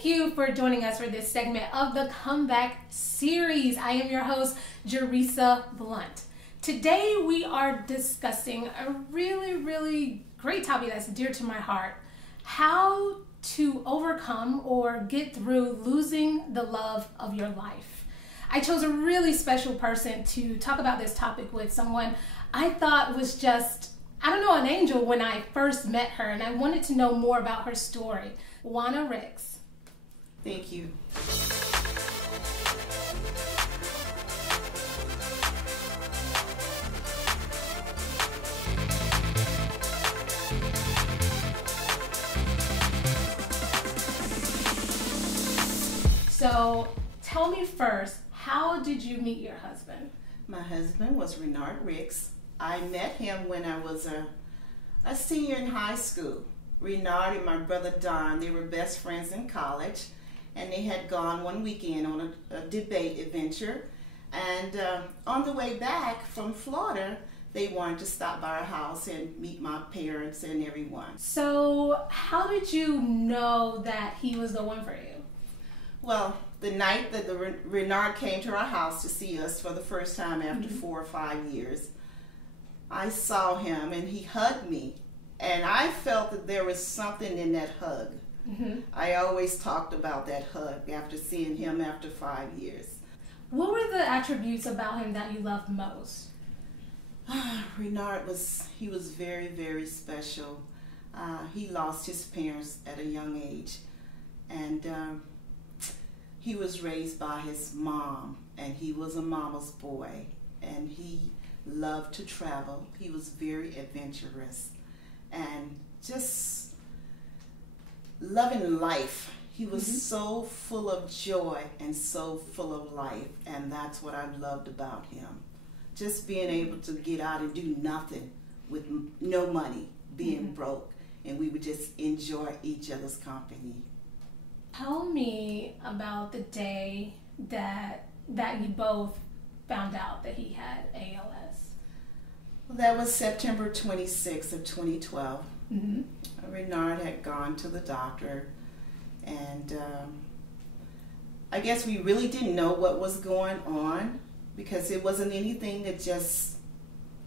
Thank you for joining us for this segment of the Comeback series. I am your host, Jerisa Blunt. Today we are discussing a really great topic that's dear to my heart: how to overcome or get through losing the love of your life. I chose a really special person to talk about this topic with, someone I thought was just, an angel when I first met her, and I wanted to know more about her story. Juana Ricks. Thank you. So tell me first, how did you meet your husband? My husband was Renard Ricks. I met him when I was a senior in high school. Renard and my brother Don, they were best friends in college, and they had gone one weekend on a debate adventure. And on the way back from Florida, they wanted to stop by our house and meet my parents and everyone. So how did you know that he was the one for you? Well, the night that Renard came to our house to see us for the first time after 4 or 5 years, I saw him and he hugged me. And I felt that there was something in that hug. I always talked about that hug after seeing him after 5 years. What were the attributes about him that you loved most? Renard was very special. He lost his parents at a young age. And he was raised by his mom, and he was a mama's boy. And he loved to travel. He was very adventurous and just loving life. He was so full of joy and so full of life, and that's what I loved about him. Just being able to get out and do nothing with no money, being broke, and we would just enjoy each other's company. Tell me about the day that you both found out that he had ALS. Well, that was September 26th of 2012. Renard had gone to the doctor, and I guess we really didn't know what was going on, because it wasn't anything that just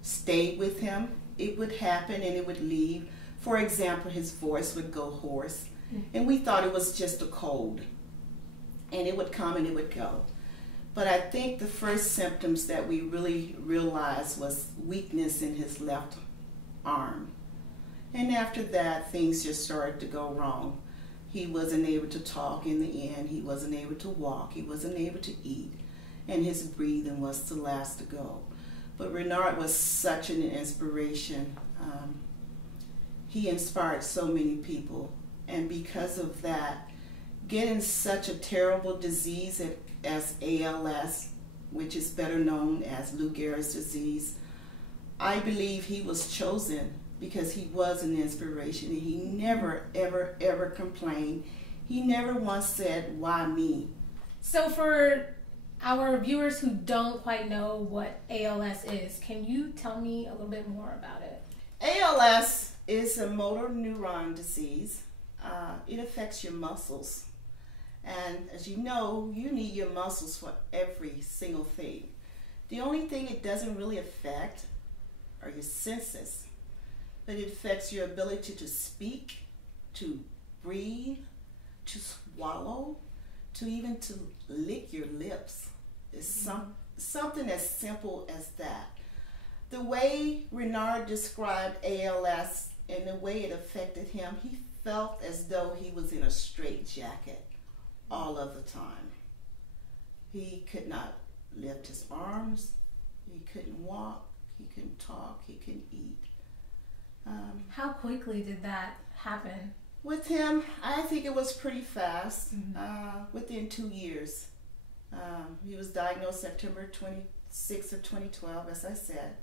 stayed with him. It would happen and it would leave. For example, his voice would go hoarse, and we thought it was just a cold, and it would come and it would go. But I think the first symptoms that we really realized was weakness in his left arm. And after that, things just started to go wrong. He wasn't able to talk in the end. He wasn't able to walk. He wasn't able to eat. And his breathing was the last to go. But Renard was such an inspiration. He inspired so many people. And because of that, getting such a terrible disease as ALS, which is better known as Lou Gehrig's disease, I believe he was chosen because he was an inspiration, and he never, ever complained. He never once said, "Why me?" So for our viewers who don't quite know what ALS is, can you tell me a little bit more about it? ALS is a motor neuron disease. It affects your muscles. And as you know, you need your muscles for every single thing. The only thing it doesn't really affect are your senses. But it affects your ability to speak, to breathe, to swallow, to even to lick your lips. It's something as simple as that. The way Renard described ALS and the way it affected him, he felt as though he was in a straitjacket all of the time. He could not lift his arms, he couldn't walk, he couldn't talk, he couldn't eat. How quickly did that happen? With him, I think it was pretty fast, within 2 years. He was diagnosed September 26th of 2012, as I said,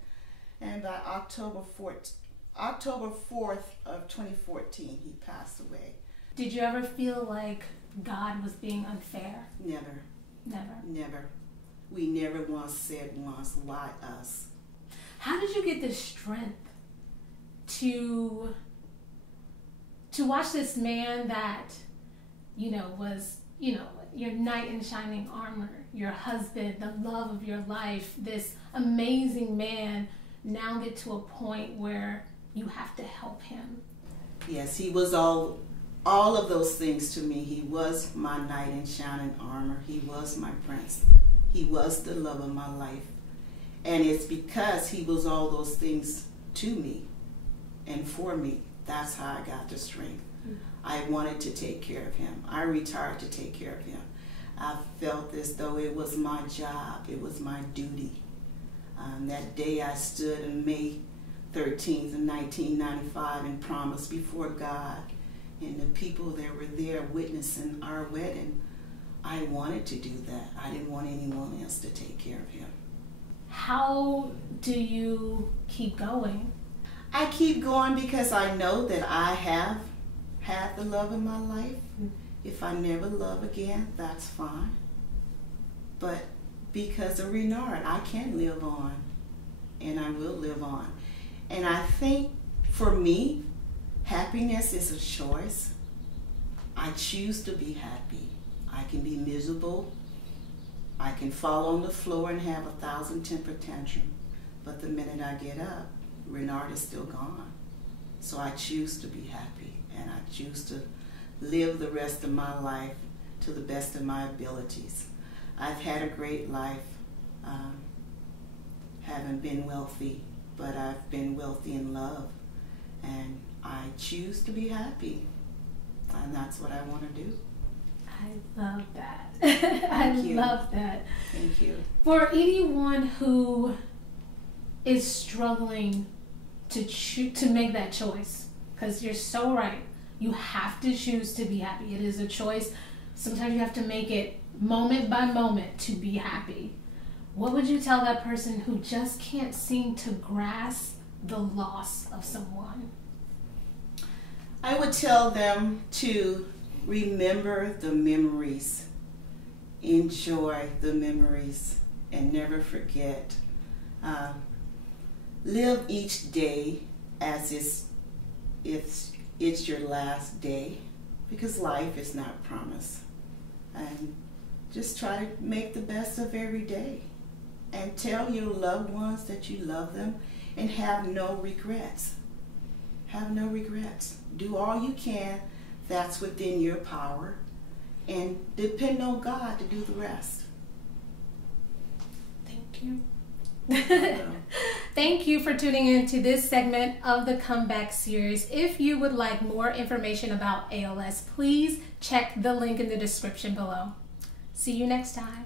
and by October 4th of 2014, he passed away. Did you ever feel like God was being unfair? Never. Never? Never. We never once said why us? How did you get the strength to watch this man that was, your knight in shining armor, your husband, the love of your life, this amazing man, now get to a point where you have to help him. Yes, he was all of those things to me. He was my knight in shining armor. He was my prince. He was the love of my life. And it's because he was all those things to me and for me. That's how I got the strength. I wanted to take care of him. I retired to take care of him. I felt as though it was my job. It was my duty. That day I stood on May 13th of 1995 and promised before God and the people that were there witnessing our wedding, I wanted to do that. I didn't want anyone else to take care of him. How do you keep going? I keep going because I know that I have had the love of my life. If I never love again, that's fine. But because of Renard, I can live on, and I will live on. And I think for me, happiness is a choice. I choose to be happy. I can be miserable. I can fall on the floor and have 1,000 temper tantrums. But the minute I get up, Renard is still gone. So I choose to be happy, and I choose to live the rest of my life to the best of my abilities. I've had a great life. Haven't been wealthy, but I've been wealthy in love, and I choose to be happy, and that's what I want to do. I love that. I love that. Thank you. For anyone who is struggling to make that choice, because you're so right, you have to choose to be happy. It is a choice. Sometimes you have to make it moment by moment to be happy. What would you tell that person who just can't seem to grasp the loss of someone? I would tell them to remember the memories, enjoy the memories, and never forget. Live each day as it's your last day, because life is not promised. And just try to make the best of every day. And tell your loved ones that you love them, and have no regrets. Have no regrets. Do all you can that's within your power, and depend on God to do the rest. Thank you. Thank you for tuning in to this segment of the Comeback series. If you would like more information about ALS, please check the link in the description below. See you next time.